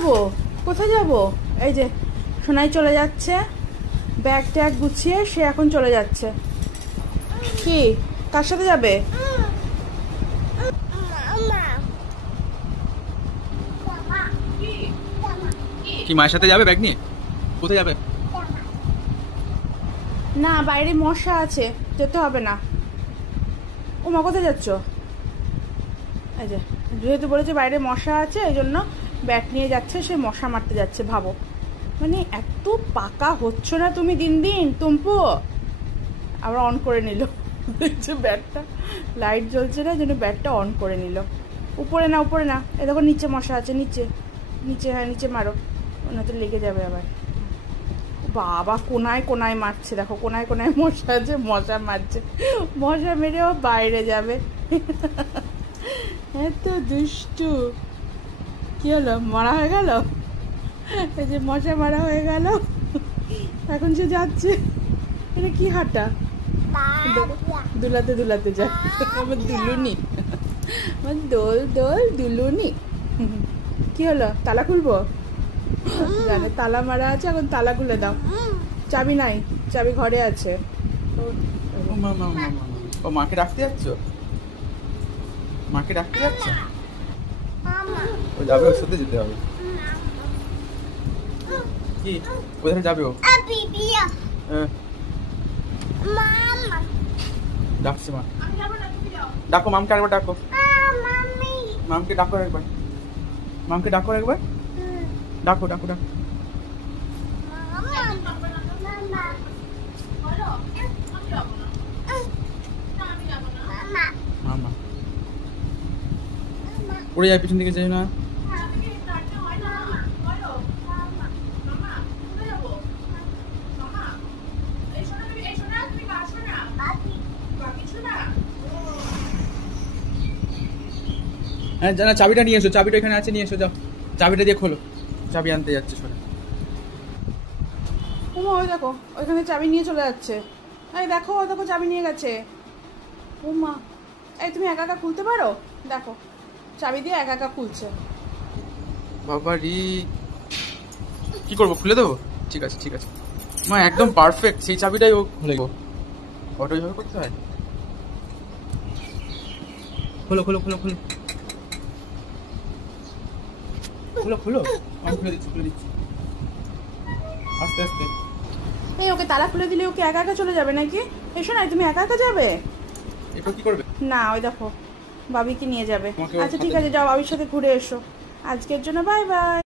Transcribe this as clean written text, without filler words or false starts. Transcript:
যাবো? কোথায় যাবো? এই যে সোনাই চলে যাচ্ছে, ব্যাগ ট্যাগ গুছিয়ে সে এখন চলে যাচ্ছে। কি কার সাথে যাবে? কি মায়ের সাথে যাবে ব্যাগ নিয়ে? কোথায় যাবে? না, বাইরে মশা আছে, যেতে হবে না। ও মা, কোথায় যাচ্ছ? এই যে যেহেতু বলেছে বাইরে মশা আছে, এই জন্য ব্যাট নিয়ে যাচ্ছে, সে মশা মারতে যাচ্ছে। ভাবো, মানে এত পাকা হচ্ছ না তুমি দিন দিন। টুম্পু আবার অন করে নিল, দেখছে ব্যাটটা লাইট জ্বলছে না, জন্য ব্যাটটা অন করে নিল। উপরে না, উপরে না, এ দেখো নিচে মশা আছে, নিচে নিচে, হ্যাঁ নিচে মারো, ওনাতে লেগে যাবে আবার। বাবা কোনায় কোনায় মারছে, দেখো কোনায় কোনায় মশা আছে, মশা মারছে, মশা মেরেও বাইরে যাবে। এত দুষ্টু। কি হলো, মারা হয়ে গেল? এই যে মশা মারা হয়ে গেল, এখন সে যাচ্ছে। এটা কি হাঁটা? দুলাতে দুলাতে যায় আমার দুলুনি, আমার দোল দোল দুলুনি। কি হলো, তালা খুলবো? জানে তালা মারা আছে, এখন তালা খুলে দাও। চাবি নাই, চাবি ঘরে আছে। ও মাকে ডাকতে যাচ্ছ? মাকে ডাকতে যাচ্ছ? ও যাবে, ওর সাথে যেতে হবে। কি কোথায় যাবে ও? ডাকছে মা, ডাকো মামকে একবার, ডাকো মামকে, ডাকো একবার, মামকে ডাকো একবার, ডাকো ডাকো ডাকো। মামা উড়ে যায়, পিছন দিকে যাই না। হ্যাঁ জানা, চাবিটা নিয়ে এসো, চাবিটা এখানে আছে, নিয়ে এসো, যাও চাবিটা দিয়ে খোলো। চাবি আনতে যাচ্ছে সোনা। ওমা, ওই দেখো ওইখানে চাবি নিয়ে চলে যাচ্ছে। এই দেখো, ও দেখো চাবি নিয়ে গেছে। ওমা, এই তুমি একা একা খুলতে পারো? দেখো চাবি দিয়ে একা একা খুলছে। বাবা রি, কি করবো, খুলে দেবো? ঠিক আছে ঠিক আছে মা, একদম পারফেক্ট, সেই চাবিটাই ও খুলে দেবো। অটো এইভাবে করতে হয়। খোলো খোলো খোলো খোলো খোলো খোলো, আমি খুলে দিচ্ছি, খুলে দিচ্ছি আস্তে আস্তে। এই ওকে তালা খুলে দিলে ওকে একা একা চলে যাবে নাকি? এসো না, তুমি একা একা যাবে এটা কি করবে? না, ওই দেখো বাবিকে নিয়ে যাবে। আচ্ছা ঠিক আছে, যাও বাবির সাথে ঘুরে এসো। আজকের জন্য বাই বাই।